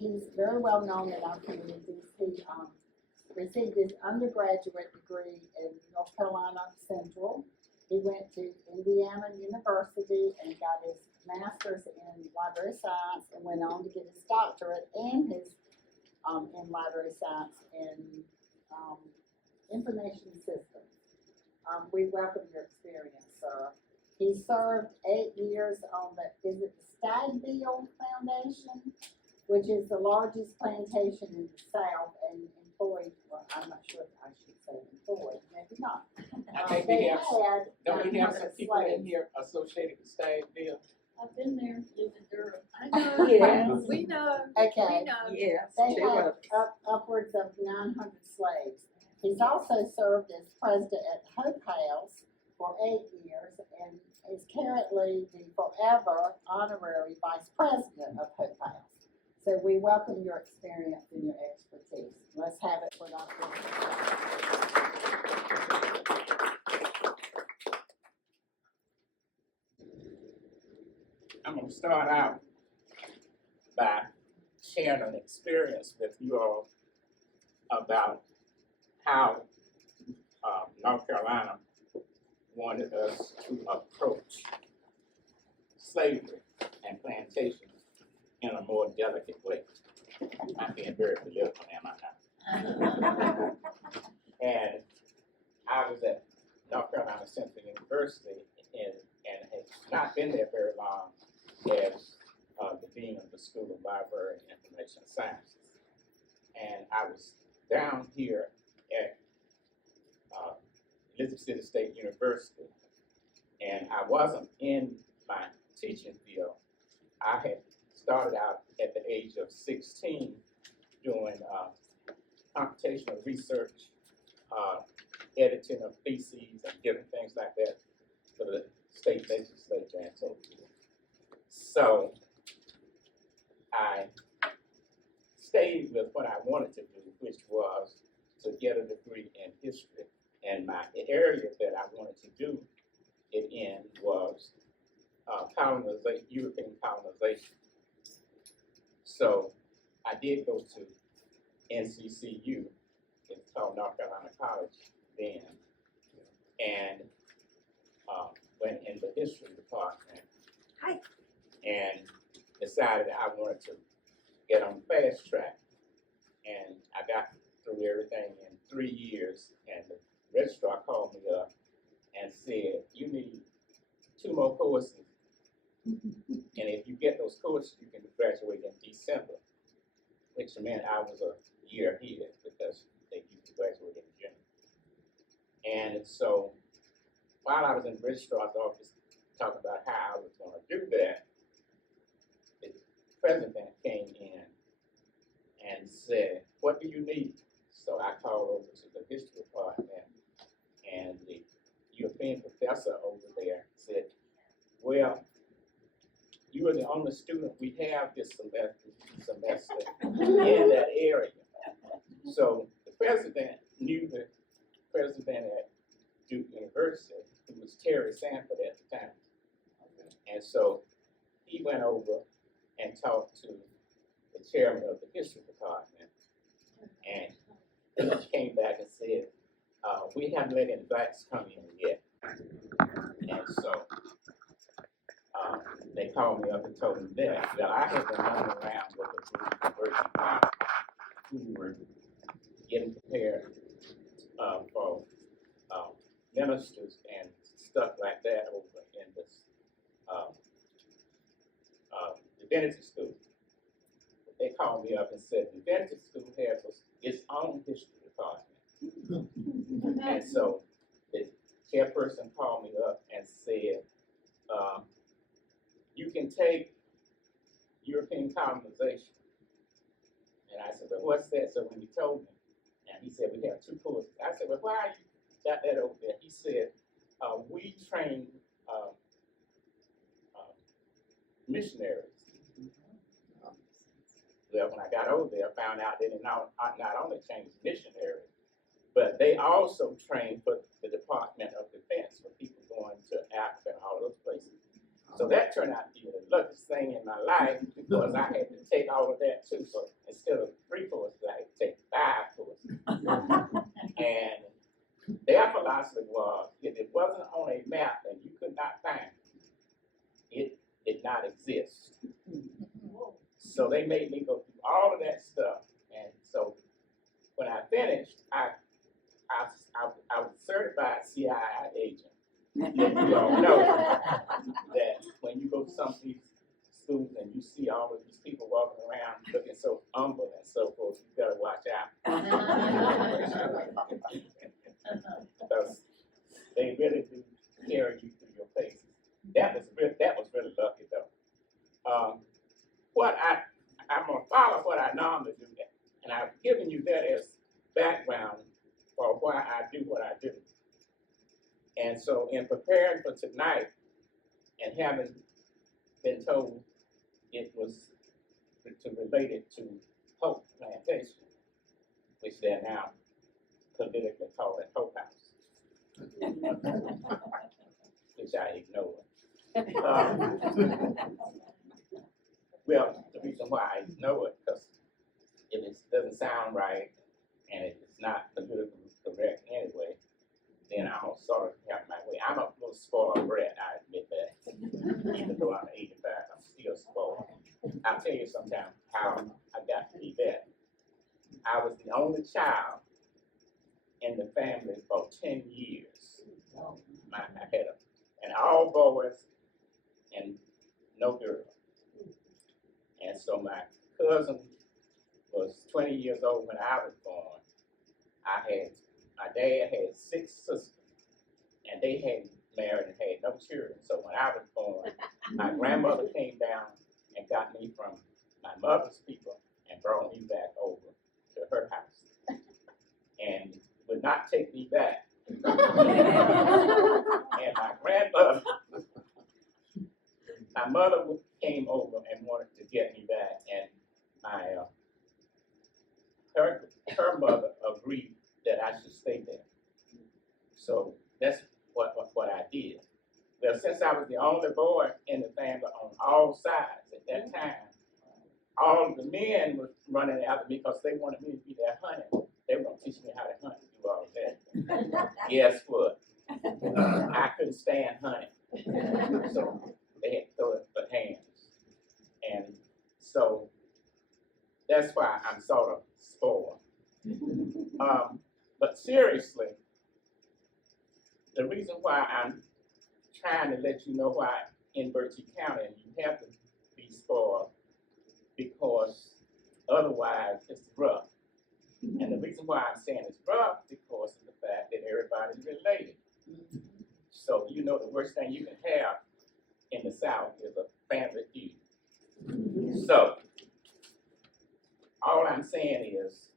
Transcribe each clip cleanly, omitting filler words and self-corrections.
He's very well known in our communities. He received his undergraduate degree in North Carolina Central. He went to Indiana University and got his master's in library science and went on to get his doctorate and his in library science in information systems. We welcome your experience, sir. He served 8 years on the, is it the Stagville Foundation, which is the largest plantation in the South and employed, well, I'm not sure if I should say employed, maybe not. I think They we have, had don't we have some 900 people in slaves. here associated with Stagville? I've been there, lived in Durham. I know. Yes. We know. Okay. We know. Yes, They two had others. upwards of 900 slaves. He's also served as president at Hope House for 8 years and is currently the forever honorary vice president of Hope House. So we welcome your experience and your expertise. Let's have it for Dr. I'm gonna start out by sharing an experience with you all about how North Carolina wanted us to approach slavery and plantation in a more delicate way. I'm being very political, am I not? And I was at North Carolina Central University and had not been there very long as the dean of the School of Library and Information Sciences. And I was down here at Elizabeth City State University, and I wasn't in my teaching field. I had started out at the age of 16 doing computational research, editing of theses and different things like that for the state legislature and so forth. So I stayed with what I wanted to do, which was to get a degree in history. And my area that I wanted to do it in was colonization, European colonization. So I did go to NCCU, it's called North Carolina College then, and went in the history department. Hi. And decided I wanted to get on fast track. And I got through everything in 3 years, and the registrar called me up and said, you need 2 more courses. And if you get those courses, you can graduate in December, which meant I was a year ahead because they used to graduate in June. And so while I was in the registrar's office talking about how I was going to do that, the president came in and said, what do you need? So I called over to the history department, and the European professor over there said, well, you are the only student we have this semester in that area. So the president knew the president at Duke University, who was Terry Sanford at the time. And so he went over and talked to the chairman of the history department, and he came back and said, we haven't let any blacks come in yet. And so they called me up and told me that. Well, I had been running around with a group of university partners who were getting prepared for ministers and stuff like that over in this divinity school. They called me up and said the divinity school has its own history department. And so the chairperson called me up and said, you can take European colonization. And I said, well, what's that? So when he told me, and he said, we have 2 courses. I said, well, why you got that over there? He said, we train missionaries. Well, when I got over there, I found out they not only train missionaries, but they also train for the Department of Defense for people going to Africa and all those places. So that turned out to be the luckiest thing in my life because I had to take all of that too. So instead of 3 courses, I had to take 5 courses. And their philosophy was, if it wasn't on a map and you could not find it, it did not exist. So they made me go through all of that stuff. And so when I finished, I was a certified CIA agent. And you all know that when you go to some of these schools and you see all of these people walking around looking so humble and so forth, you better watch out. Because they really do carry you through your paces. That was really lucky though. I'm gonna follow what I normally do, and I've given you that as background for why I do what I do. And so in preparing for tonight and having been told it was to relate it to Hope Plantation, which they're now politically calling Hope House, which I ignored. Well, the reason why I ignore it, because if it doesn't sound right and it's not politically correct anyway, then I'm gonna sort of have my way. I'm a little spoiled brat, I admit that. Even though I'm 85, I'm still spoiled. I'll tell you sometime how I got to be that. I was the only child in the family for 10 years. I had and all boys and no girls. And so my cousin was 20 years old when I was born. My dad had 6 sisters, and they hadn't married and had no children. So when I was born, my grandmother came down and got me from my mother's people and brought me back over to her house, and would not take me back. And my mother came over and wanted to get me back, and her mother agreed that I should stay there. So that's what I did. Well, since I was the only boy in the family on all sides at that time, all of the men were running after me because they wanted me to be their hunter. They were going to teach me how to hunt and do all of that. Guess what? I couldn't stand hunting. So they had to throw it for hands. And so that's why I'm sort of spoiled. But seriously, the reason why I'm trying to let you know why in Berkeley County you have to be spoiled, because otherwise it's rough. And the reason why I'm saying it's rough because of the fact that everybody's related. So you know the worst thing you can have in the South is a family feud. So all I'm saying is,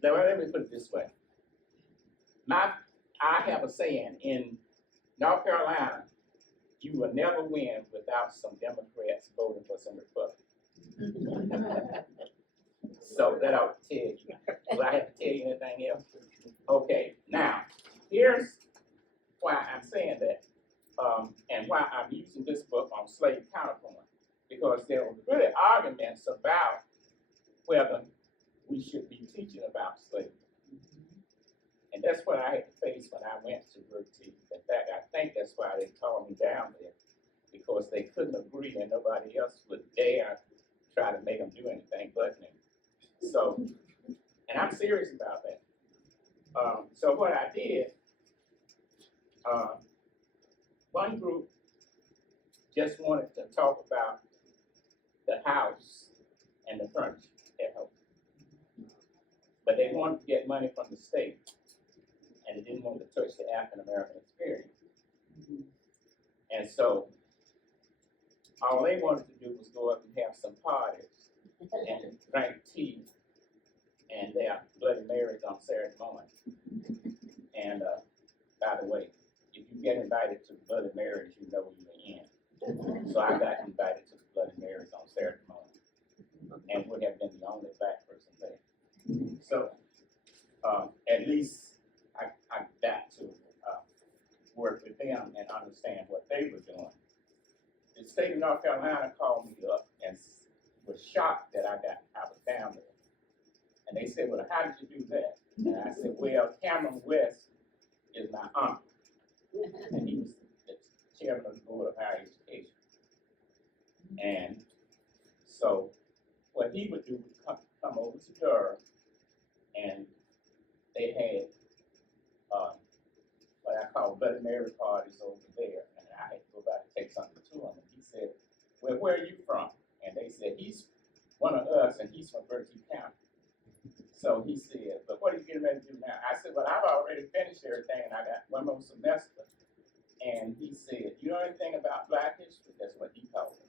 let me put it this way. I have a saying in North Carolina, you will never win without some Democrats voting for some Republicans. So that ought to tell you. Do I have to tell you anything else? Okay, now, here's why I'm saying that, and why I'm using this book on slave counterpoint, because there were really arguments about whether we should be teaching about slavery. And that's what I had to face when I went to Berkeley. In fact, I think that's why they called me down there, because they couldn't agree and nobody else would dare try to make them do anything but me. So, and I'm serious about that. So what I did, one group just wanted to talk about the house and the furniture at home. But they wanted to get money from the state, and they didn't want to touch the African American experience. And so all they wanted to do was go up and have some parties and drink tea and their Bloody Marys on Saturday morning. And by the way, if you get invited to the Bloody Marys, you know you're in. So I got invited to the Bloody Marys on Saturday morning, and would have been the only black person there. So at least I got to work with them and understand North Carolina called me up and was shocked that I was down there. And they said, well, how did you do that? And I said, well, Cameron West is my uncle. And he was the chairman of the Board of Higher Education. And so what he would do was come over to Durham, and they had what I call Bloody Mary parties over there. And I had to go back and take something to him. And he said, well, where are you from? And they said, he's one of us, and he's from Berkeley County. So he said, but what are you getting ready to do now? I said, well, I've already finished everything, and I got one more semester. And he said, you know anything about Black history? That's what he told me.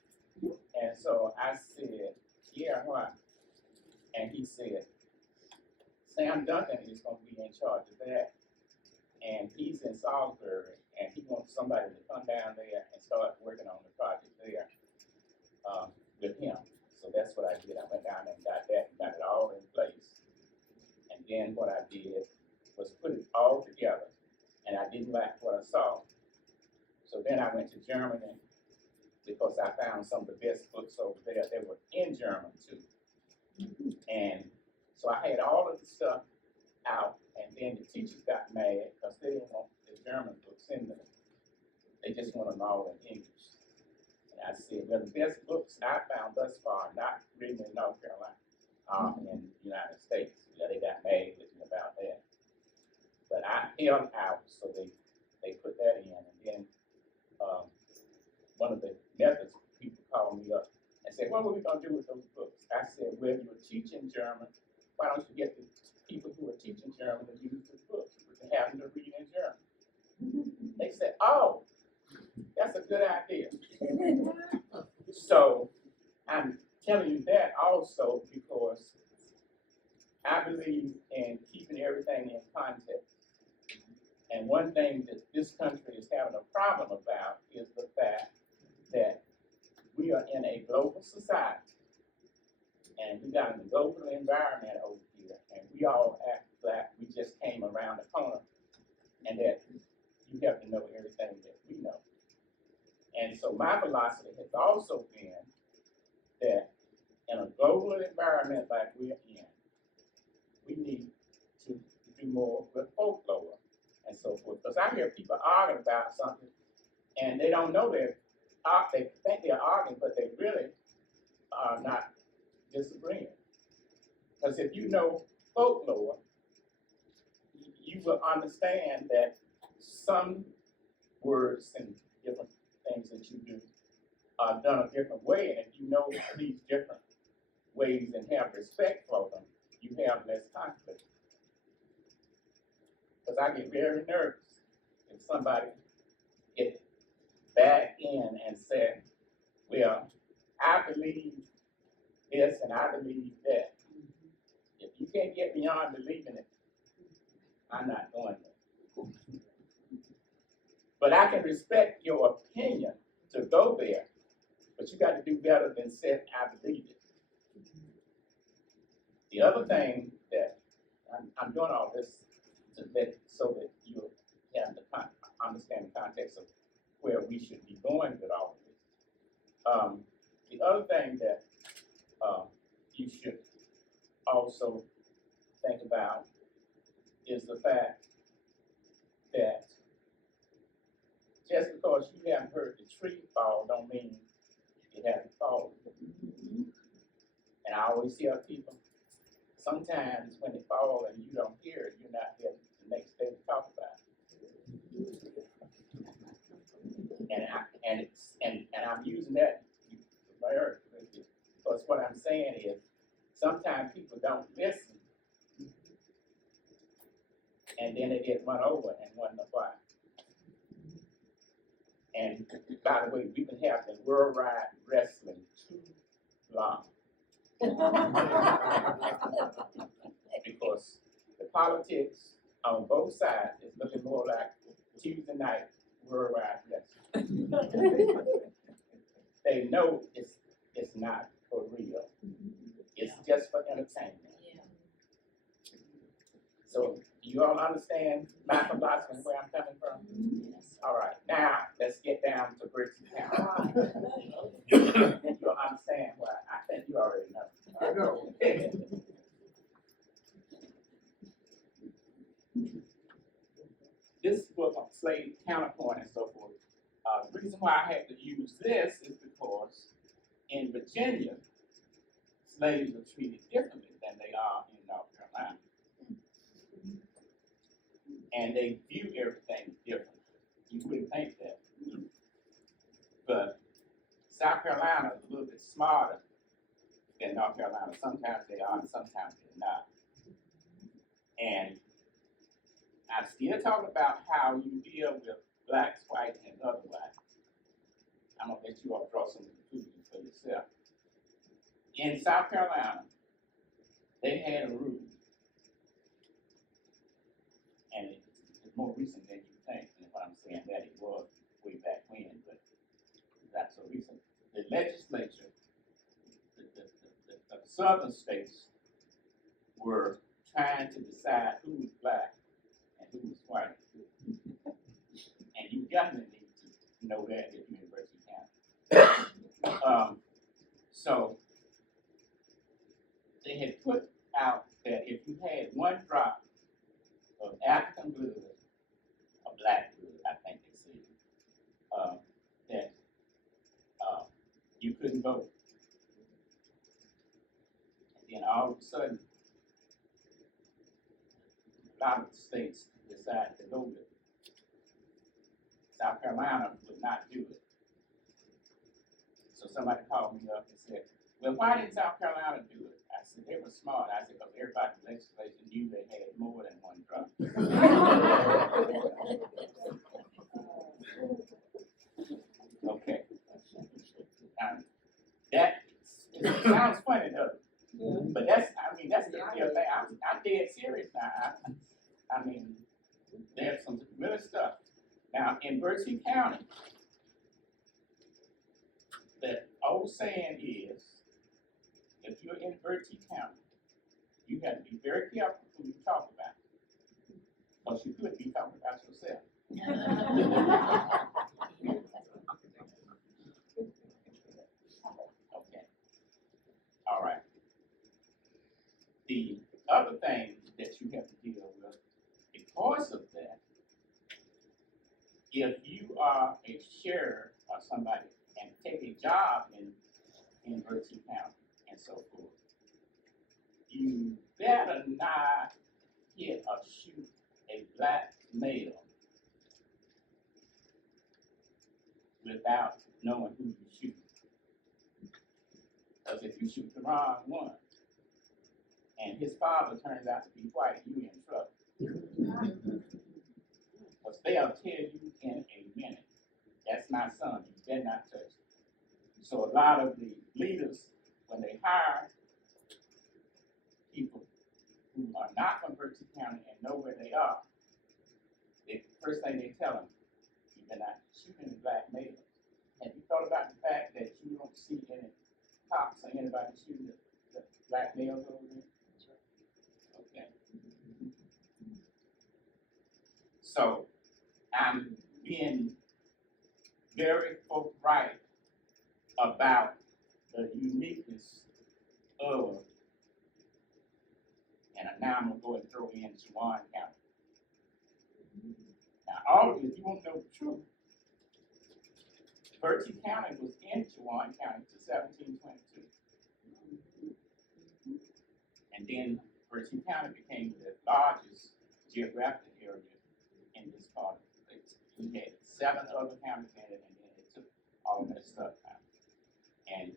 And so I said, yeah, what? And he said, Sam Duncan is going to be in charge of that. And he's in Salisbury, and he wants somebody to come down there and start working on the project there with him. So that's what I did. I went down there and got that and got it all in place. And then what I did was put it all together, and I didn't like what I saw. So then I went to Germany because I found some of the best books over there. They were in German too. And so I had all of the stuff out, and then the teachers got mad because they didn't want the German books in there. They just want them all in English. And I said, well, the best books I found thus far, not written in North Carolina, in the United States. Yeah, they got mad with me about that. But I held out, so they put that in. And then one of the methods people called me up and said, what were we going to do with those books? I said, well, you're teaching German. Why don't you get the people who are teaching German to use the books and have them to read in German? They said, oh, that's a good idea. So I'm telling you that also because I believe in keeping everything in context. And one thing that this country is having a problem about is the fact that we are in a global society, and we got a global environment over here, and we all act like we just came around the corner, and that you have to know everything that we know. And so my philosophy has also been that in a global environment like we're in, we need to do more with folklore and so forth. Because I hear people arguing about something, and they don't know they think they're arguing, but they really are not disagreeing. Because if you know folklore, you will understand that some words and different things that you do are done a different way. And if you know these different ways and have respect for them, you have less conflict. Because I get very nervous if somebody gets back in and said, well, I believe this and I believe that. If you can't get beyond believing it, I'm not going there. But I can respect your opinion to go there, but you got to do better than say, I believe it. The other thing that I'm doing all this so that you have to understand the context of where we should be going with all of this. The other thing that you should also think about is the fact that just because you haven't heard the tree fall don't mean it hasn't fallen. And I always hear people, sometimes when it falls and you don't hear it, you're not there the next day to talk about it. And I'm using that because what I'm saying is sometimes people don't listen, and then they get run over and wonder why. And by the way, we've been having worldwide wrestling too long. Because the politics on both sides is looking more like Tuesday night worldwide wrestling. They know it's not for real. It's just for entertainment. So You all understand my philosophy and where I'm coming from? All right, now let's get down to Berkeley County. You'll understand why. I think you already know. I know. This book on slave counterpoint and so forth. The reason why I had to use this is because in Virginia, slaves are treated differently than they are in North Carolina. And they view everything differently. You wouldn't think that. But South Carolina is a little bit smarter than North Carolina. Sometimes they are and sometimes they're not. And I'm still talking about how you deal with blacks, white, and otherwise. I'm gonna let you all draw some conclusions for yourself. In South Carolina, they had a rule, and it's more recent than you think, and what I'm saying that it was way back when, but not so recent. The legislature, the southern states were trying to decide who was black and who was white. And you definitely need to know that if you're in Berkeley County. So they had put out that if you had one drop of African blood, or black blood, I think they said, that you couldn't vote. And then all of a sudden, a lot of the states decided to go with it. South Carolina would not do it. So somebody called me up and said, well, why didn't South Carolina do it? I said, they were smart. I said, because everybody in the legislature knew they had more than one drop. Okay. That sounds funny, doesn't it? But that's the real thing. I'm dead serious now. I mean, there's some real stuff. Now, in Berkeley County, the old saying is, if you're in Berkeley County, you have to be very careful who you talk about, because you could be talking about yourself. Okay. All right. The other thing that you have to deal with, because of that, if you are a sheriff or somebody and take a job in Berkeley County and so forth, you better not hit or shoot a black male without knowing who you shoot. Because if you shoot the wrong one, and his father turns out to be white, you in trouble. Because they'll tell you in a minute, that's my son, you better not touch him. So a lot of the leaders, when they hire people who are not from Berkeley County and know where they are, the first thing they tell them, you better not shoot any black males. Have you thought about the fact that you don't see any cops or anybody shooting the black males over there? Okay. So I'm being very forthright about the uniqueness of, and now I'm going to go and throw in Juwan County. Now, all of you, if you want to know the truth, Berkeley County was in Juwan County to 1722. And then Berkeley County became the largest geographic area in this part of the state. We had 7 other counties in it, and then it took all that stuff out. And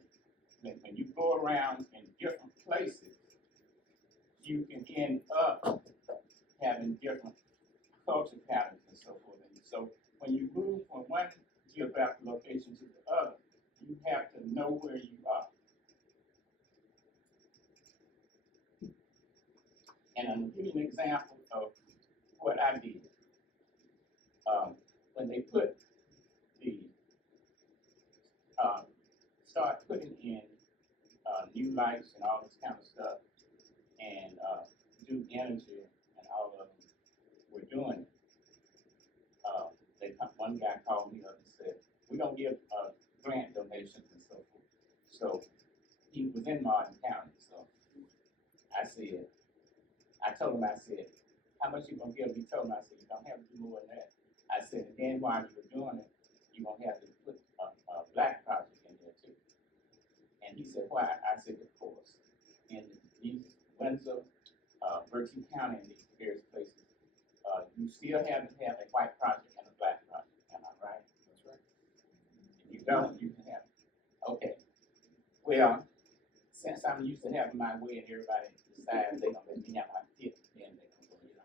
when you go around in different places, you can end up having different culture patterns and so forth. And so when you move from one geographic location to the other, you have to know where you are. And I'm going to give you an example of what I did. When they put the, start putting in new lights and all this kind of stuff, and do energy and all of them, doing it, one guy called me up and said, we're gonna give grant donations and so forth. So he was in Martin County, so I told him, how much you gonna give? He told me, I said, you don't have to do more than that. I said, and then while you were doing it, you're gonna have to put a black project in there too. And he said, why? I said, of course. In these Windsor, Berkeley County, and these various places, you still have to have a white project and a black project. Am I right? That's right. If you don't, you can have. Okay. Well, since I'm used to having my way and everybody decides they're gonna let me have my tip, then they're gonna go,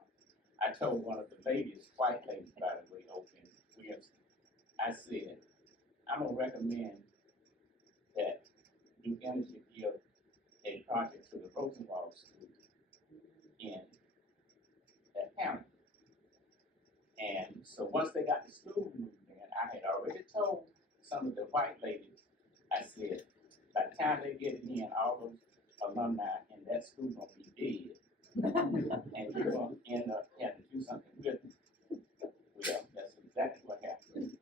I told one of the ladies, white ladies, by the way, over in Williamson, I said, I'm gonna recommend that Duke Energy give a project to the Rosenwald School in that county. And so once they got the school moved in, I had already told some of the white ladies, I said, by the time they get it in, all those alumni in that school gonna be dead. And you're gonna end up having to do something with it. Well, that's exactly what happened.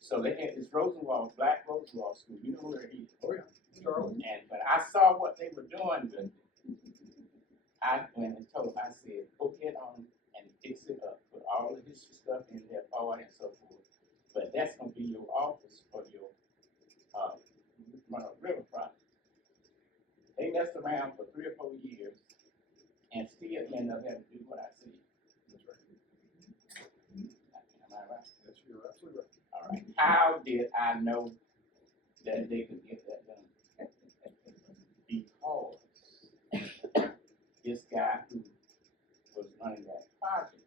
So they had this Rosenwald, Black Rosenwald School, you know where it is. Oh, yeah. Charlie. And when I saw what they were doing with it, I went and told them, I said, go get on and fix it up, put all the history stuff in there for it and so forth. But that's gonna be your office for your river project. They messed around for 3 or 4 years and still ended up having to do what I said. That's right. Am I right? Yes, you're absolutely right. All right. How did I know that they could get that done? Because this guy who was running that project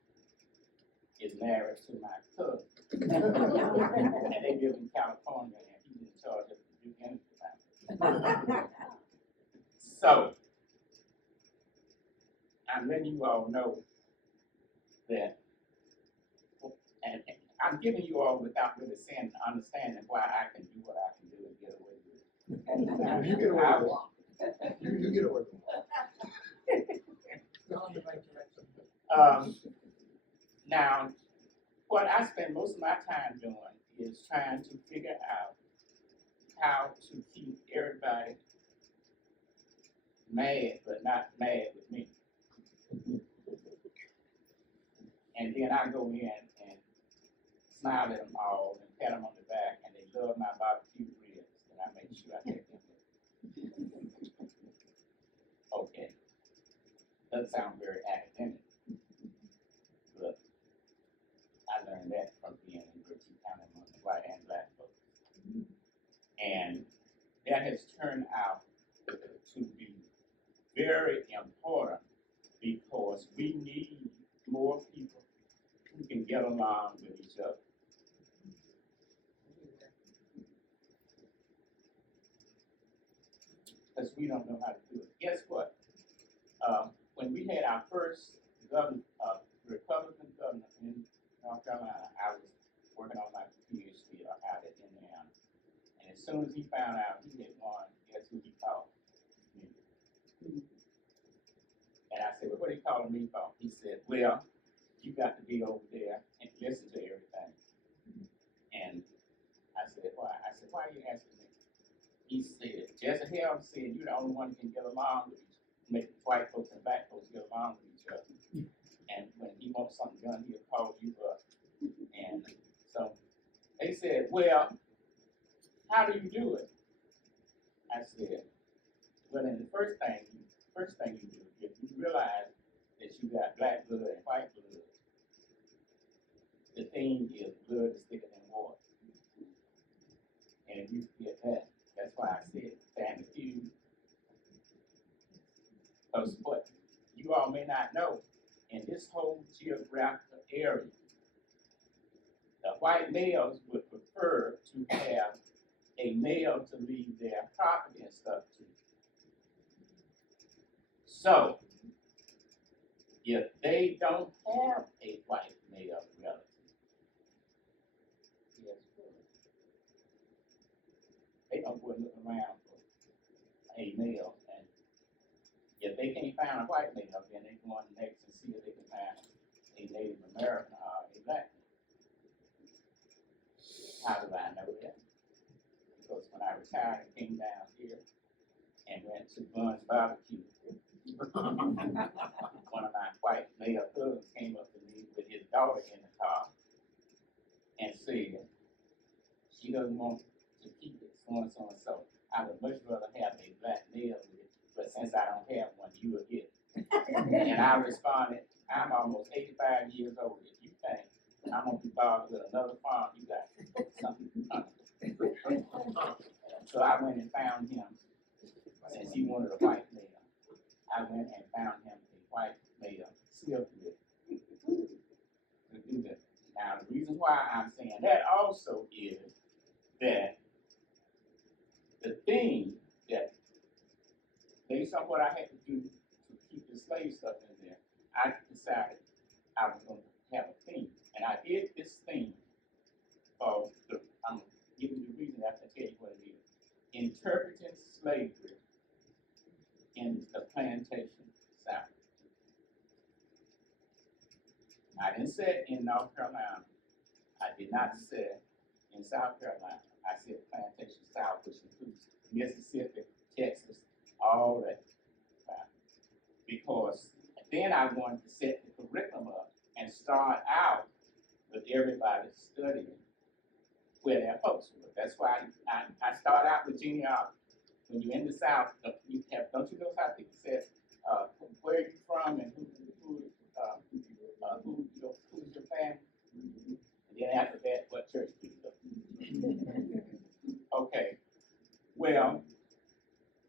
is married to my cousin. And they live in California and he's in charge of the Duke Energy Foundation. So, I'm letting you all know that, and I'm giving you all without really saying, understanding why I can do what I can do and get away with it. You get away with a lot. You get away with a lot. Now, what I spend most of my time doing is trying to figure out how to keep everybody mad, but not mad with me. And then I go in and smile at them all and pat them on the back, and they love my barbecue ribs, and I make sure I take them with. Okay. Doesn't sound very academic, but I learned that from being in Berkeley County among the white and black folks. And that has turned out to be very important because we need more people who can get along with each other. Because we don't know how to do it. Guess what? When we had our first Republican governor in North Carolina, I was working on my PhD out at Indiana. And as soon as he found out he had won, guess who he called? Me. And I said, well, what are you calling me for? He said, well, you got to be over there and listen to everything. And I said, why? I said, why are you asking me? He said, Jesse Helm said, you're the only one who can get along with each other, make white folks and black folks get along with each other. And when he wants something done, he'll call you up. And so they said, well, how do you do it? I said, well, then the first thing you do, if you realize that you got black blood and white blood, the thing is blood is thicker than water. And if you forget that, that's why I said family feud. Because what you all may not know, in this whole geographical area, the white males would prefer to have a male to leave their property and stuff to. So, if they don't have a white male relative, guess what? They don't go and look around for a male, and if they can't find a white male, then they go on next and see if they can find a a Native American or a black man. How do I know that? Because when I retired and came down here and went to Bun's Barbecue, one of my white male cousins came up to me with his daughter in the car and said, she doesn't want to keep it, so and so and so. I would much rather have a black male with it, but since I don't have one, you will get it. And I responded, I'm almost 85 years old. If you think I'm gonna be bothered with another farm, you got something coming. So I went and found him, since he wanted a white male. I went and found him a white male silk lip to do that. Now the reason why I'm saying that also is that the thing that, based on what I had to do to keep the slave stuff in there, I decided I was going to have a theme. And I did this theme of, I'm giving you the reason after I tell you what it is. Interpreting slavery in the plantation South. I didn't say it in North Carolina. I did not say it in South Carolina. I said plantation South, which includes Mississippi, Texas, all that. Because then I wanted to set the curriculum up and start out with everybody studying where their folks were. That's why I start out with genealogy. When you're in the South, you have, don't you know how people say, where are you from and who's your family? And then after that, what church do you go to? Okay. Well,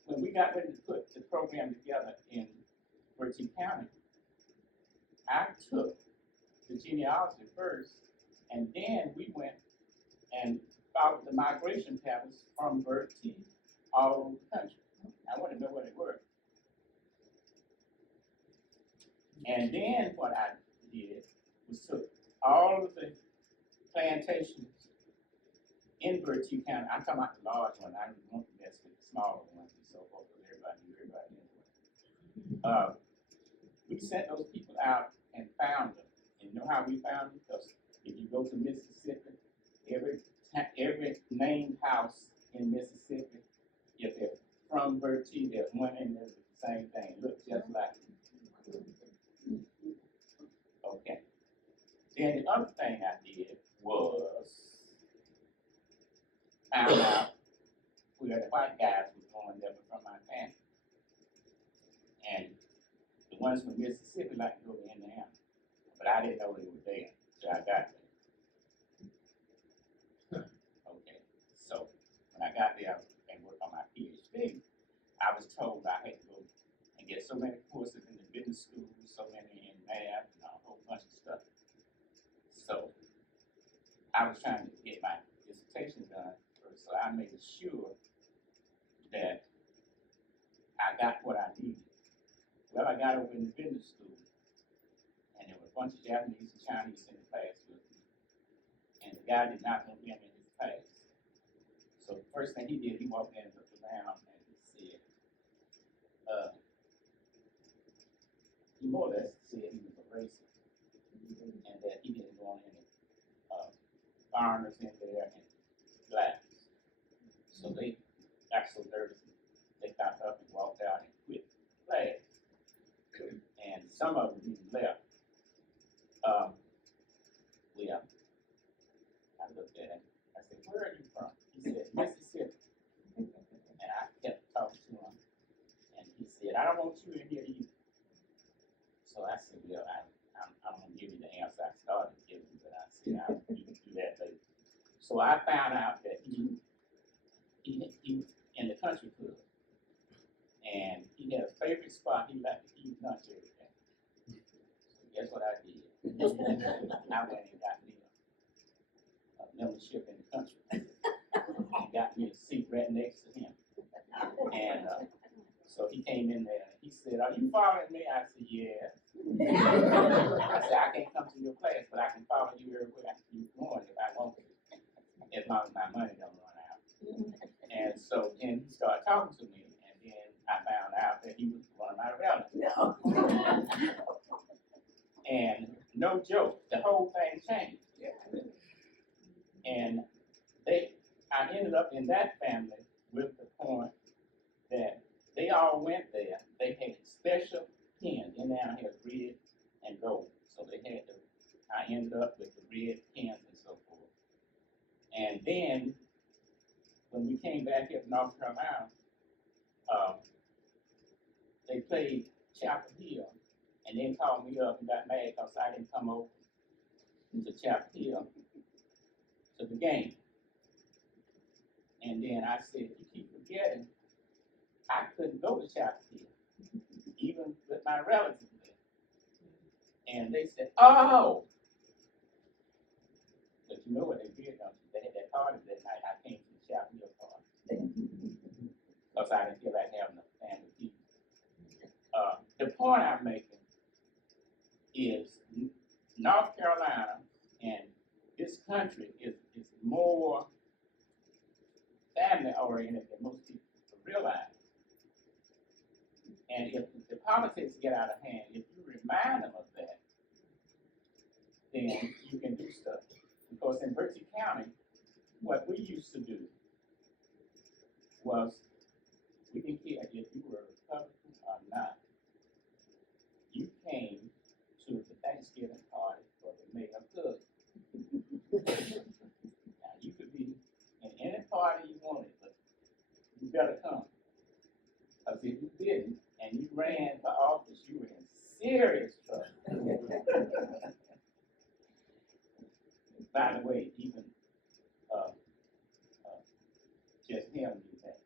when we got ready to put the program together in Bertie County, I took the genealogy first, and then we went and followed the migration patterns from Bertie all over the country. I want to know where they were. And then what I did was took all of the plantations in Bertie County. I'm talking about the large one. I don't want to mess with the smaller ones and so forth, because everybody knew everybody anyway. We sent those people out and found them. And you know how we found them? Because if you go to Mississippi, every named house in Mississippi, if they're from Bertie, there's one in there with the same thing. Look just like it. Okay. Then the other thing I did was found out where the white guys were going that were from my family. And the ones from Mississippi like to go to Indiana. But I didn't know they were there until I got there. Okay. So when I got there and worked on my PhD, I was told I had to go and get so many courses in the business school, so many in math, and a whole bunch of stuff. So I was trying to get my dissertation done first, so I made sure that I got what I needed. Well, I got over in the business school, and there were a bunch of Japanese and Chinese in the class with me, and the guy did not want them in his class. So the first thing he did, he walked in and looked around, and he said, he more or less said he was a racist, and that he didn't want any foreigners in there and blacks. So they got so nervous, they got up and walked out and quit class. And some of them even left. Well, I looked at him. I said, "Where are you from?" He said, "Mississippi." And I kept talking to him, and he said, "I don't want you in here either." So I said, "Well, I'm gonna give you the answer I started giving you, but I said I'll do that later." So I found out that he in the country club, and he had a favorite spot he liked to eat lunch every day. So guess what I did? I went and got me a membership in the country, and got me a seat right next to him. And so he came in there and he said, "Are you following me?" I said, "Yeah." I said, "I can't come to your class, but I can follow you everywhere you're going if I want to, as long as my money don't run out." And so then he started talking to me, and then I found out that he was one of my relatives. No. And no joke. The whole thing changed. And I ended up in that family with the point that they all went there. They had special pens. And now had red and gold. So I ended up with the red pens and so forth. And then when we came back here to North Carolina, they played Chapel Hill, and they called me up and got mad because I didn't come over to Chapel Hill to the game. And then I said, you keep forgetting, I couldn't go to Chapel Hill, even with my relatives there. And they said, oh! But you know what they did, don't you? They had that party that night. I came to the Chapel Hill party. Because I didn't feel like having a family feast. The point I'm making is North Carolina and this country is more family oriented than most people realize. And if the politics get out of hand, if you remind them of that, then you can do stuff. Because in Berkeley County, what we used to do was we didn't care if you were a Republican or not. You came to the Thanksgiving party for the mayor cook. Now you could be in any party you wanted, but you better come. Because if you didn't and you ran for office, you were in serious trouble. By the way, even just him knew that.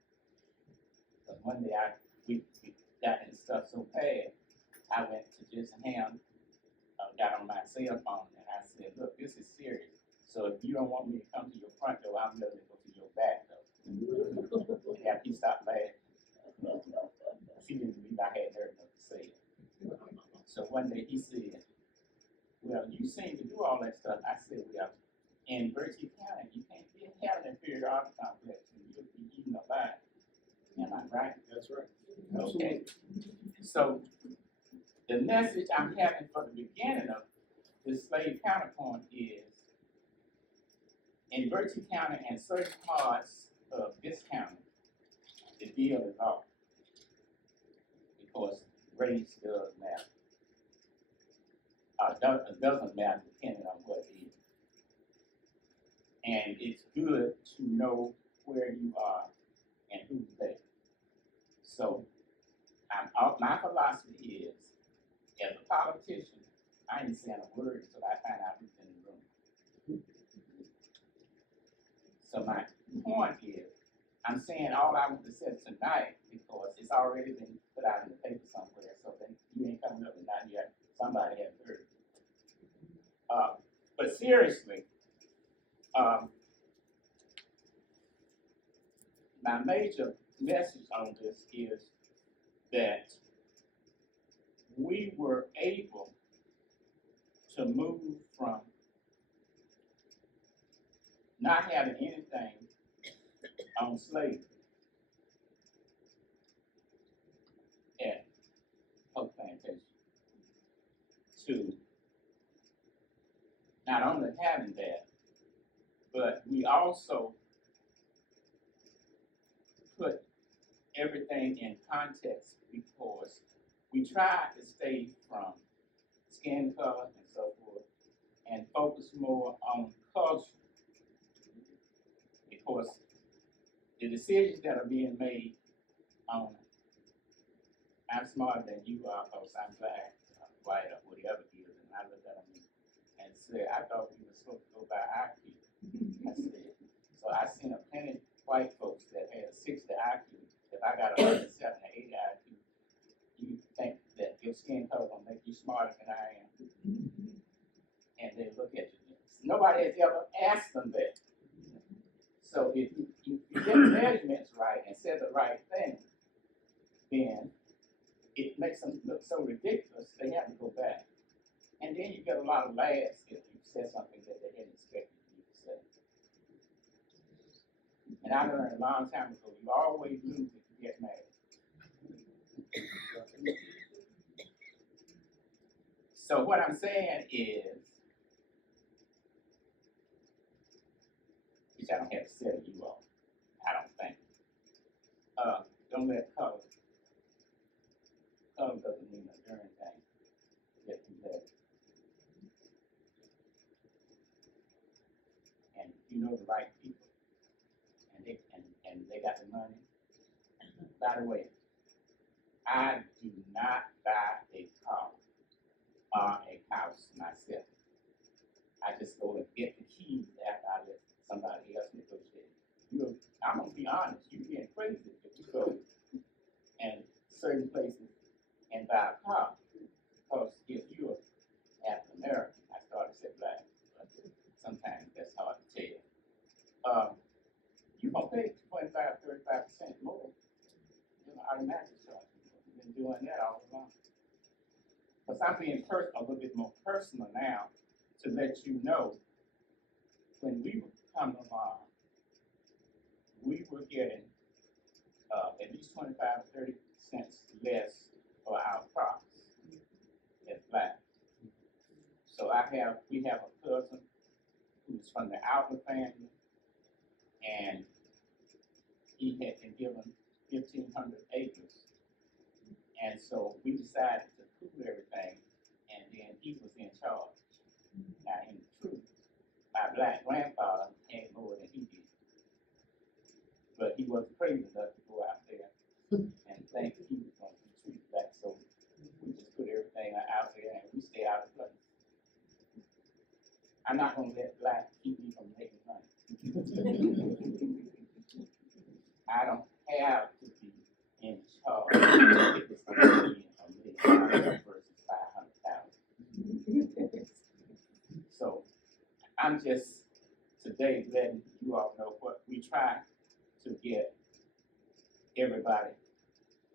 But one day we got in stuff so bad, I went to just him, got on my cell phone, and I said, look, this is serious. So if you don't want me to come to your front door, I'm willing to go to your back door. And after he stopped laughing, he didn't believe I had heard enough to say it. So one day he said, well, you seem to do all that stuff. I said, well, in Berkeley County, you can't be having a periodic complex and you'll be eating alive. Am I right? That's right. Okay. So the message I'm having for the beginning of this slave counterpoint is in Berkeley County and certain parts of this county, the deal is off because race does matter. Doesn't matter depending on what it is. And it's good to know where you are and who's there. So my philosophy is, as a politician, I ain't saying a word until I find out who's in the room. So my point is, I'm saying all I want to say tonight because it's already been put out in the paper somewhere, so then you ain't coming up with not yet. Somebody has heard. But seriously, my major message on this is that we were able to move from not having anything on slavery at Plantation to not only having that, but we also put everything in context because we tried to stay from skin color and so forth and focus more on culture because the decisions that are being made on I'm smarter than you are because I'm black, white, or whatever it is, and I looked at them and said, I thought we were supposed to go by IQ. I said, so I seen a plenty of white folks that had a 60 IQ. If I got a 107 or 80 IQ, you think that your skin color gonna make you smarter than I am? And they look at you. Nobody has ever asked them that. So if you get the measurements right and say the right thing, then it makes them look so ridiculous, they have to go back. And then you get a lot of laughs if you say something that they didn't expect you to say. And I learned a long time ago, you always lose if you get mad. So what I'm saying is, won't have to settle you off, I don't think. Don't let color doesn't mean a darn thing, if you let it. And you know the right people, and they got the money. By the way, I do not buy a car or a house myself. I just go and get the keys after I let somebody else negotiate. I'm gonna be honest, you're being crazy if you go and certain places and buy a car. Because if you're African American, I started to say black, but sometimes that's hard to tell. You're gonna pay 25, 35% more, automatically charge. You've been doing that all along. Because I'm being a little bit more personal now to let you know when we were coming along, we were getting at least 25 or 30 cents less for our crops as black. So we have a cousin who's from the Outler family, and he had been given 1,500 acres. And so we decided to pool everything, and then he was in charge. Now, in truth, my black grandfather had more than he did. But he wasn't crazy enough to go out there and think he was going to be treated black. So we just put everything out there and we stay out of place. I'm not going to let black keep me from making money. I don't have to be in charge if it's going to be $1 million versus 500,000. So I'm just today letting you all know what we try to get everybody,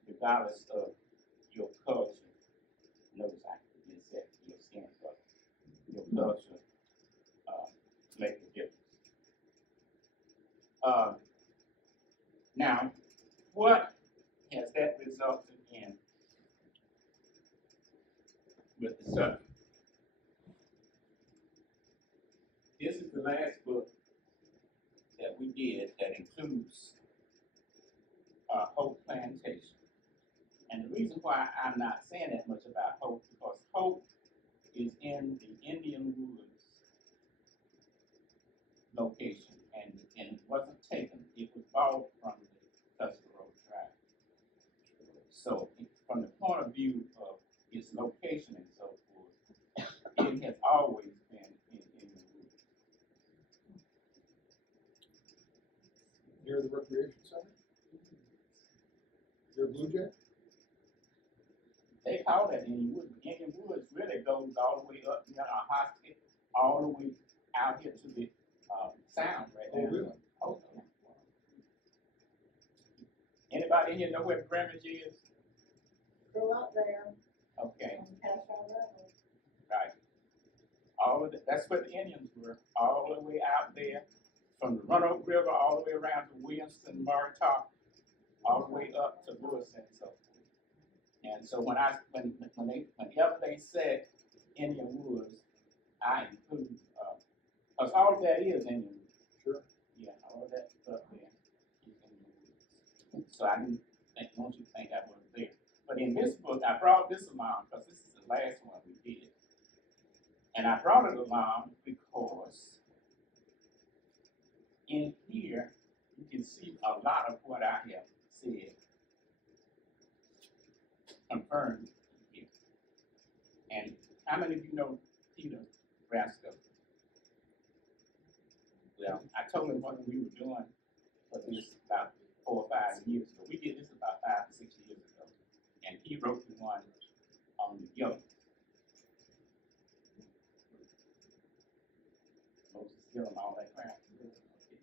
regardless of your culture. Notice I didn't say your skin color, your culture, to make a difference. Now, what has that resulted in with the subject? This is the last book that we did that includes Hope Plantation. And the reason why I'm not saying that much about Hope, because Hope is in the Indian Woods location, and it wasn't taken. It was bought from the Custer Road Tribe. So from the point of view of its location and so forth, it has always been in the woods. Near the recreation center? Near Blue Jay? They call that Indian Woods, but Indian Woods really goes all the way up near our hospital, all the way out here to the sound right Oh, there. really? Oh, yeah. Anybody here know where Bremerge is? Grew up there, Okay, Cash Road. right. All of that's where the Indians were, all the way out there, from the Roanoke River all the way around to Williamston, Martop, all the way up to Lewis and so forth. And so whenever they said Indian Woods, I include, because all of that is Indian Woods. Sure. Yeah, all of that stuff there is Indian Woods. So I didn't want you to think I wasn't there. But in this book, I brought this along because this is the last one we did. And I brought it along because in here, you can see a lot of what I have said confirmed here. And how many of you know Peter Brasco? Well, I told him what we were doing for this about 4 or 5 years ago. We did this about 5 to 6 years ago. And he wrote the one on the yoke. Moses Hill and all that crap.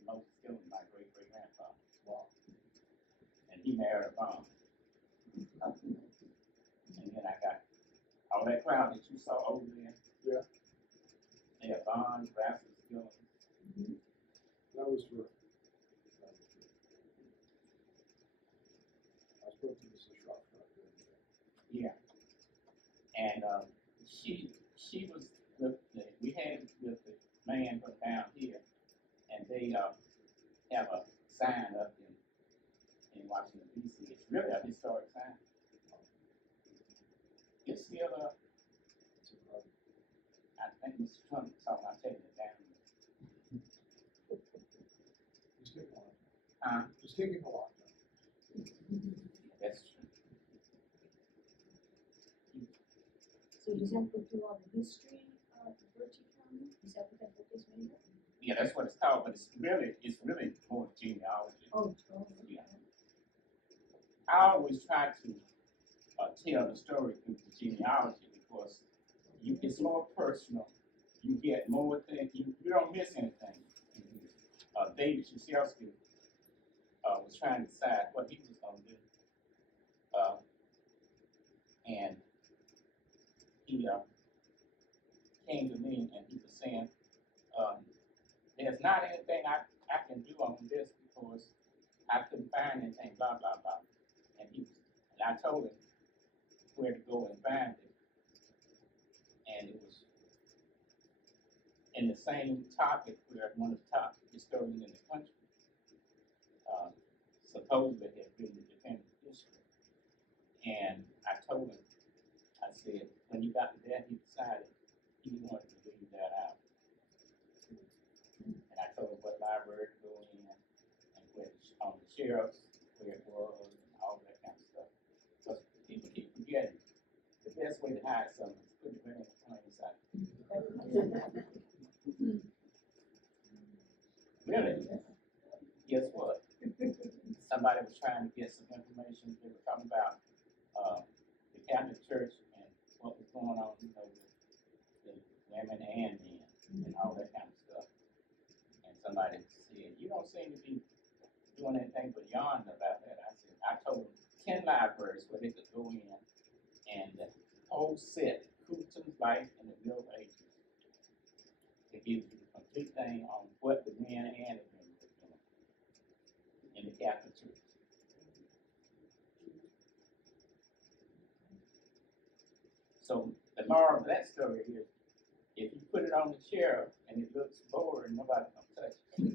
Moses Hill was my great-great-grandfather. Wow. And he married a bomb. And then I got all that crowd that you saw over there. Yeah. They had Bonds, Rasmus, Gillum. That was for. I spoke to Mrs. Schrock the other day. Yeah. And she was with we had with the man from down here, and they have a sign up in Washington DC. It's really a historic sign. It's still up. I think Mr. Trump is talking about taking it down. It's taking a long time. Huh? It's taking a long time. That's true. So does that go through all the history of Bertie County? Is that what that book is made of? Yeah, that's what it's called, but it's really more genealogy. Oh, Yeah. I always try to tell the story through the genealogy because it's more personal. You get more things. You don't miss anything. David Shushelski was trying to decide what he was going to do, and he came to me and he was saying, "There's not anything I can do on this because I couldn't find anything." Blah blah blah. And I told him where to go and find it, and it was in the same topic where one of the top historians in the country supposedly had written the definitive history. And I told him, I said, when you got to that, he decided he wanted to leave that out. And I told him what library to go in and where on the sheriff's, where it was, and all that kind of stuff. Because people keep forgetting the best way to hide something is put it right in plain sight. Really? Guess what? Somebody was trying to get some information. They were talking about the Catholic Church and what was going on, with the women and men and all that kind of stuff. And somebody said, "You don't seem to be doing anything but yarn about that." I said, I told them 10 libraries where they could go in and the whole set, Cooperton's Life in the Middle Ages. They give you the complete thing on what the men and the women were doing in the Catholic Church. So the moral of that story is, if you put it on the shelf and it looks boring, nobody's gonna touch it.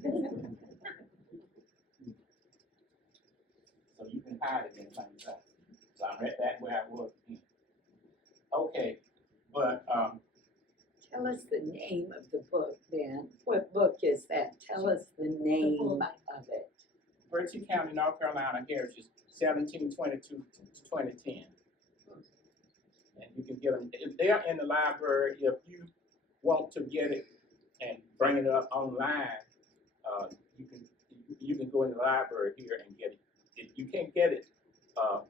So you can hide it in plain sight. So I'm right back where I was again. Okay, but Tell us the name of the book, Ben. What book is that? Tell us the name of it. Bertie County, North Carolina Heritage, 1722 to 2010. And you can get them, if they're in the library, if you want to get it and bring it up online, you can go in the library here and get it. If you can't get it out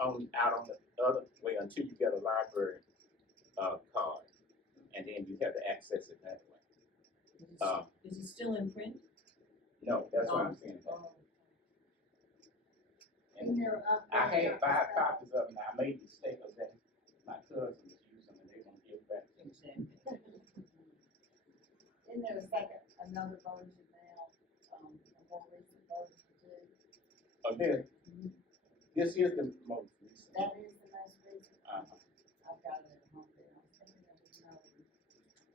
on the other way until you get a library card, and then you have to access it that way. Is it still in print? No, that's what I'm saying. And there, I had 5 copies of them. I made the mistake of that. My cousin was using them, and they won't give it back. Exactly. Isn't there another version now, a more recent version too? Oh, this is the most recent. That is the most recent. Uh-huh. I've got it at home there. I was thinking of another one.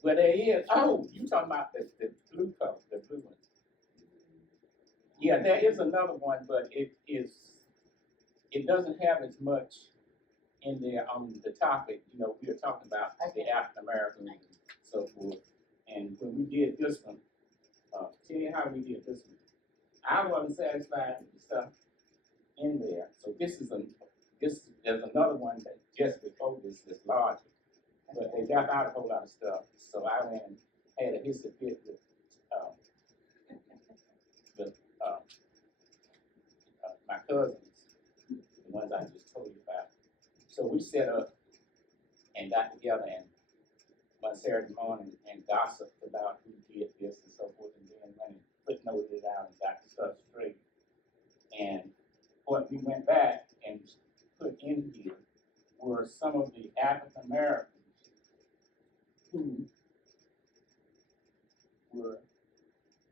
Well, there is. Oh, you talking about the blue coat, the blue one? Yeah, there is another one, but it doesn't have as much in there on the topic. You know, we were talking about the African Americans and so forth. And when we did this one, tell you how we did this one. I wasn't satisfied with the stuff in there. So there's another one that just before this is larger. But they got out a whole lot of stuff. So I went and had a history bit with my cousins, the ones I just told you about. So we set up and got together and one Saturday morning and gossiped about who did this and so forth, and then went and footnoted it out and got the stuff straight. And what we went back and put in here were some of the African Americans who were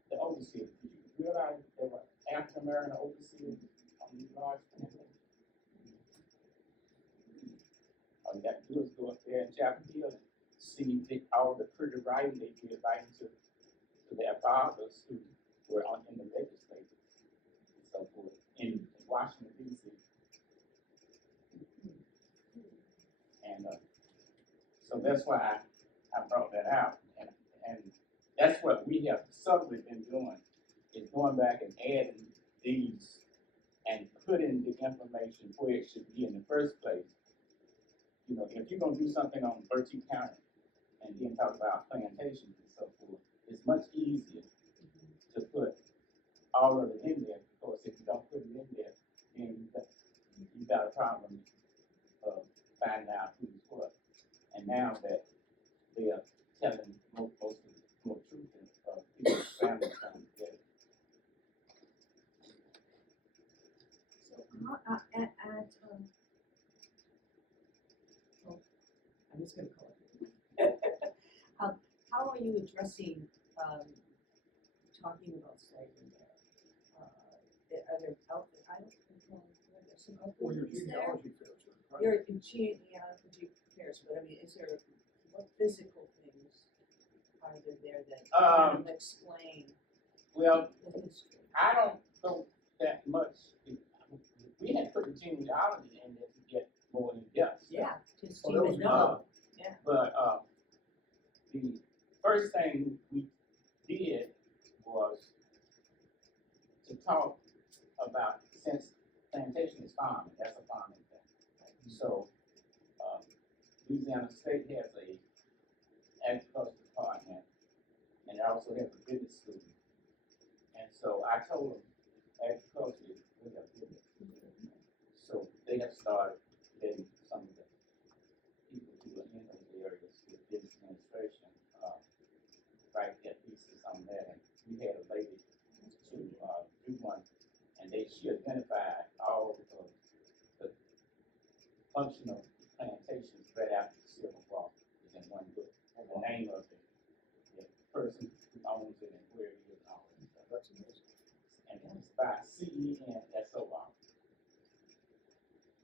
the overseers. Did you realize there were African American overseers on these large families? All you got to do is go up there in Chapel Hill and see all the pretty writing they did writing to their fathers who were in the legislature and so forth in Washington D.C. And so that's why I brought that out, and that's what we have subtly been doing, is going back and adding these and putting the information where it should be in the first place. You know, if you're gonna do something on Bertie County and then talk about plantations and so forth, it's much easier to put all of it in there, because if you don't put it in there, then you got a problem of finding out who's what. And now that they are telling most of more truth of people's families coming together. So, I'm just gonna call it. How are you addressing, talking about slavery there? Are there I don't know, are there some Or your outbreaks there? genealogy fails, right? Your genealogy fairs, but I mean, is there, what physical things are there that kind of explain Well, the history? I don't go that much. We had put the genealogy in there to get more in depth. Yeah, just Oh, that was even know. But the first thing we did was to talk about, since plantation is farming, that's a farming thing. So Louisiana State has a agriculture department, and it also has a business school. And so I told them agriculture is really a business. So they have started getting some of the people who are in those areas with business administration, write their thesis on that. And we had a lady to do one, and she identified all of the functional plantations right after the Civil War is in one book. And the name of the person who owns it and where it is and all that stuff. That's amazing. And it's by CENSOR.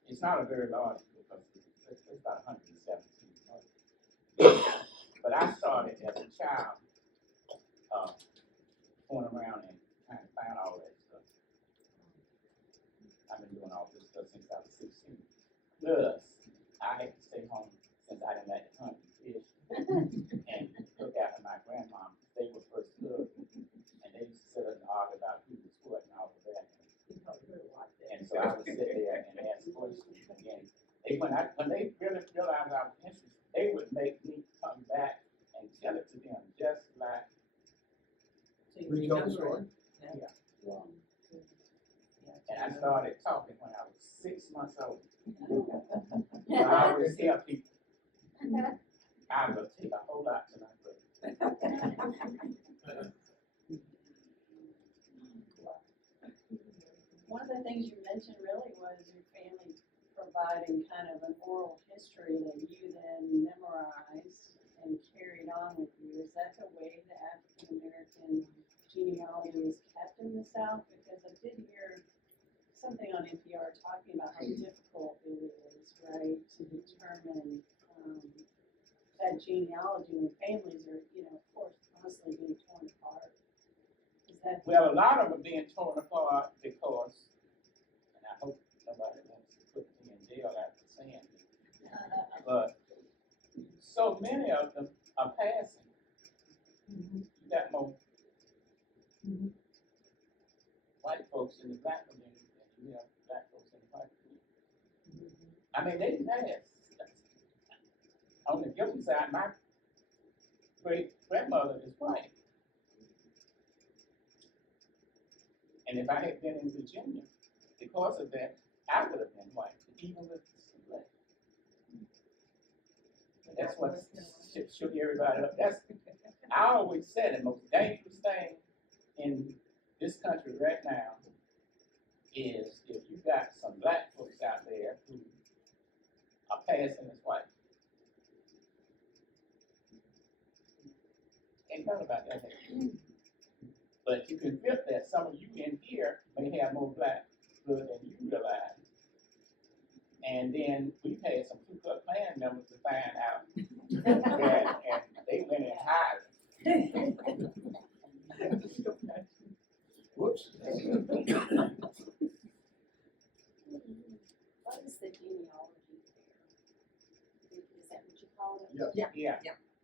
It's not a very large book, because it's about 117 books. But I started as a child, going around and trying to find all that stuff. I've been doing all this stuff since I was 16. Plus, I had to stay home since I didn't like to hunt and fish and look after my grandmom. They were first love, and they used to sit up and argue about who was what and all of that. And so I would sit there and ask questions. And when they really realized I was interested, they would make me come back and tell it to them, just like, So you Retell the remember story. it. Yeah. and I started talking when I was 6 months old. So I always tell people, I will take a whole lot to my brother. One of the things you mentioned really was your family providing kind of an oral history that you then memorized and carried on with you. Is that the way the African American genealogy was kept in the South? Because I did hear something on NPR talking about how difficult it is, right, to determine that genealogy when families are, of course, constantly being torn apart. Is that Well, a lot of them being torn apart because, and I hope nobody wants to put me in jail after saying this, but so many of them are passing. You got more white folks in the black community than you have black folks in the white community. I mean, they pass. On the Gilman side, my great grandmother is white. And if I had been in Virginia, because of that, I would have been white, even with the black. That's what shook everybody up. I always said the most dangerous thing in this country right now is if you got some black folks out there who are passing as white. Ain't nothing about that. But you can flip that. Some of you in here may have more black blood than you realize. And then we've had some Ku Klux Klan members to find out that, and they went and hired them. What is the genealogy fair? Is that what you call it? Yes. Yeah,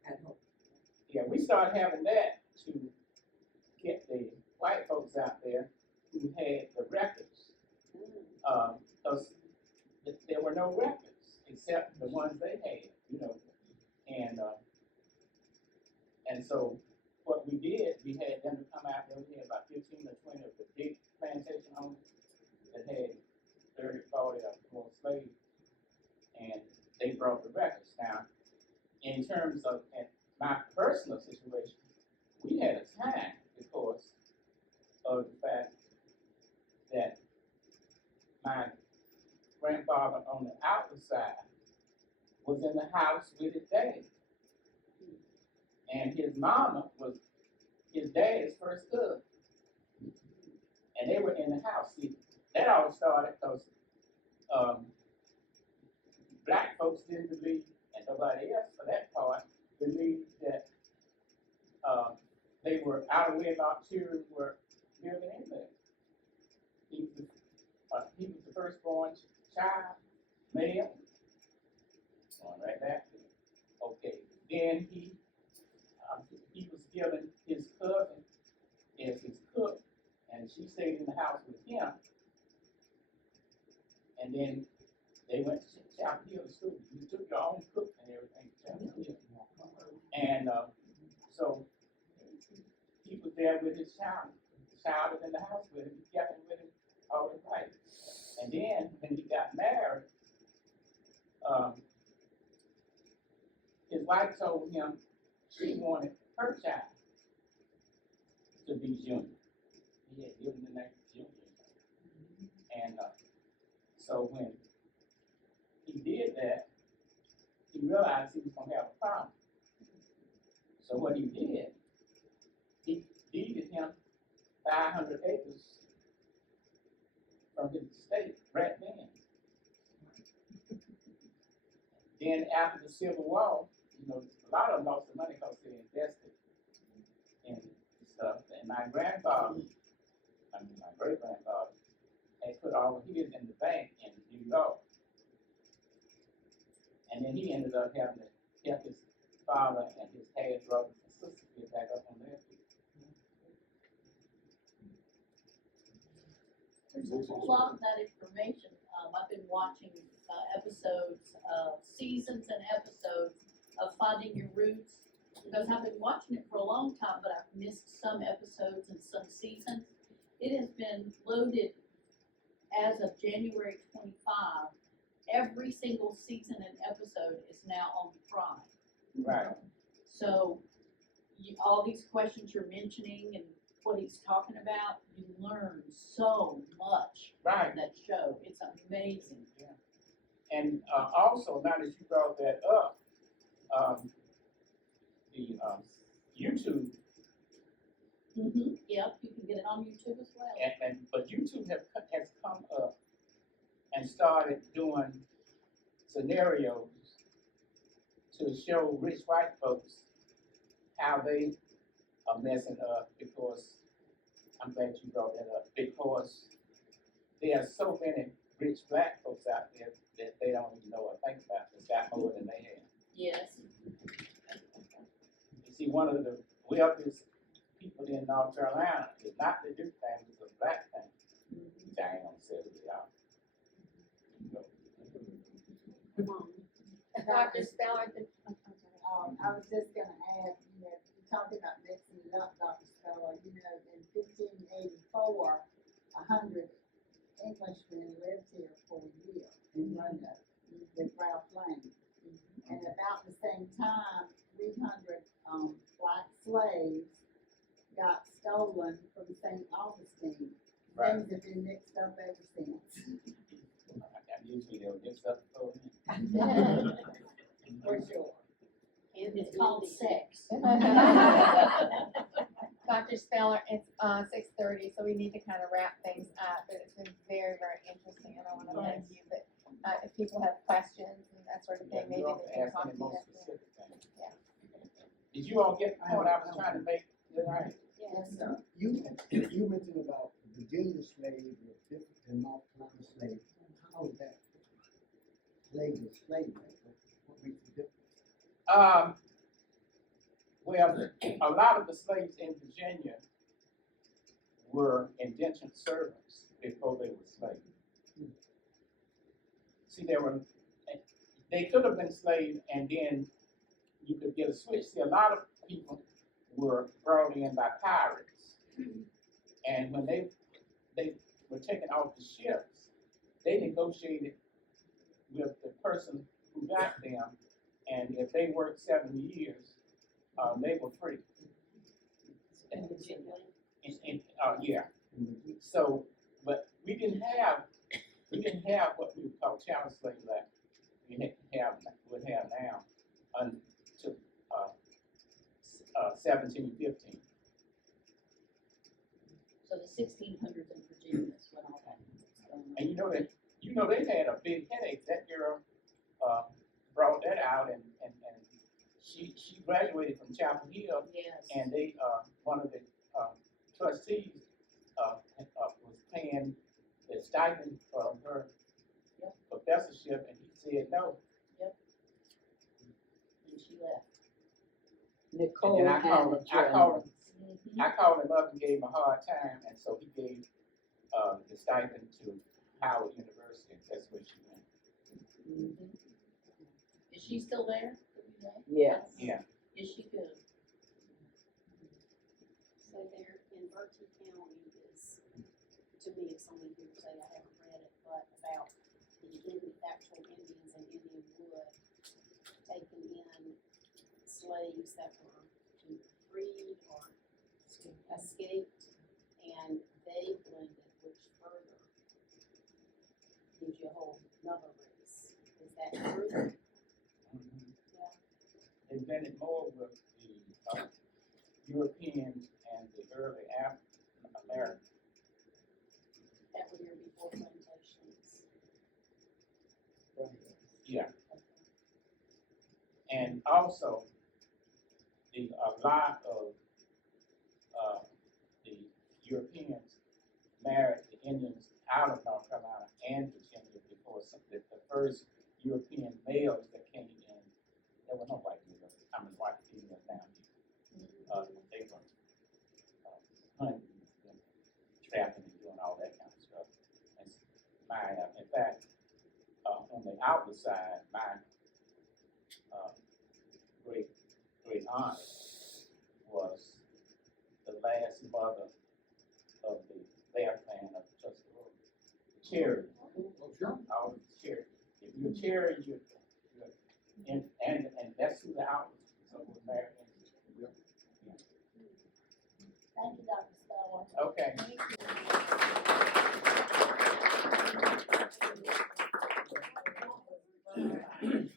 At home. yeah, we started having that to get the white folks out there who had the records. Because there were no records except the ones they had, you know. And so what we did, we had them to come out there. We had about 15 or 20 of the big plantation owners that had 30, 40 or more slaves, and they brought the records. Now, in terms of my personal situation, we had a time because of the fact that my grandfather on the outer side was in the house with his dad. And his mama was his dad's first cousin. And they were in the house. See, that all started because black folks didn't believe, and nobody else for that part, believed that they were out of wedlock children were living in there. He was the firstborn child, male. Going right back to it. Okay. Then he was given his cousin as his cook, and she stayed in the house with him. And then they went to Chapel Hill School. You took your own cook and everything to Chapel Hill. And so he was there with his child. The child was in the house with him. He kept him with him all his life. And then when he got married, his wife told him she wanted her child to be Junior. He had given the name Junior. And so when he did that, he realized he was going to have a problem. So what he did, he deeded him 500 acres from his estate right then. Then after the Civil War, you know, a lot of them lost their money because they invested in stuff. And my grandfather, my great-grandfather, had put all of his in the bank in New York. And then he ended up having to help his father and his half brothers and sisters get back up on their feet. There's a whole lot of that information. I've been watching episodes, seasons and episodes of Finding Your Roots, because I've been watching it for a long time, but I've missed some episodes and some seasons. It has been loaded as of January 25. Every single season and episode is now on Prime. Right. So all these questions you're mentioning and what he's talking about, you learn so much Right. from that show. It's amazing. Yeah. And also, now that you brought that up, the YouTube, Yep, you can get it on YouTube as well. but YouTube has come up and started doing scenarios to show rich white folks how they are messing up, because I'm glad you brought that up, because there are so many rich black folks out there that they don't even know or think about. It's got more than they have. Yes. You see, one of the wealthiest people in North Carolina is not the Duke family, it's a black family. Which I ain't gonna say who they are. Dr. Speller, I was just gonna add, you know, you're talking about mixing it up, Dr. Speller, you know, in 1584, 100 Englishmen lived here for a year in London with Ralph Lane. And about the same time, 300 black slaves got stolen from St. Augustine. Right. Things have been mixed up ever since. I usually they'll mix up the whole For sure. It's called sex. Dr. Speller, it's 6:30, so we need to kind of wrap things up, but it's been very, very interesting, and I want to thank you. But if people have questions and that sort of thing, maybe they can talk to you. Yeah. Did you all get what I was trying to make tonight? Yes. Yes, sir. You mentioned about the Virginia slaves were different than North Carolina slaves. How is that? Slave is slave, right? What makes it different? Well, a lot of the slaves in Virginia were indentured servants before they were slaves. See, they could have been slaves and then you could get a switch. See, a lot of people were brought in by pirates. And when they were taken off the ships, they negotiated with the person who got them, and if they worked 7 years, they were free. Yeah. So, but we didn't have what we would call chattel slave labor. Would have now until 1715. So the 1600s in Virginia is when all that was going on. And they had a big headache. That girl brought that out, and she graduated from Chapel Hill, Yes. and they one of the trustees was paying the stipend for her professorship, and he said no. And she left. Nicole And then I called him up and gave him a hard time, and so he gave the stipend to Howard University. That's where she went. Is she still there? Yes. Yeah. Is she good? So there in Berkeley County is, to me, it's only hearsay, I haven't read it, but about the actual Indians and Indian wood taking in slaves that were either freed or escaped, and they blended, which further gives you a whole another race. Is that true? They blended more with the Europeans and the early African Americans. That were here before plantations. Yeah. And also, a lot of the Europeans married the Indians out of North Carolina and Virginia before the first European males that came in. There were no white males. I mean, white females down here. They were hunting and trapping and doing all that kind of stuff. And in fact, on the outer side, my great aunt was the last mother of the Bear Clan of Tuscarora. Cherry. All of the Cherry. If you're Cherry, you're and that's who the outlet was married into. Thank you, Dr. Stoller. Okay.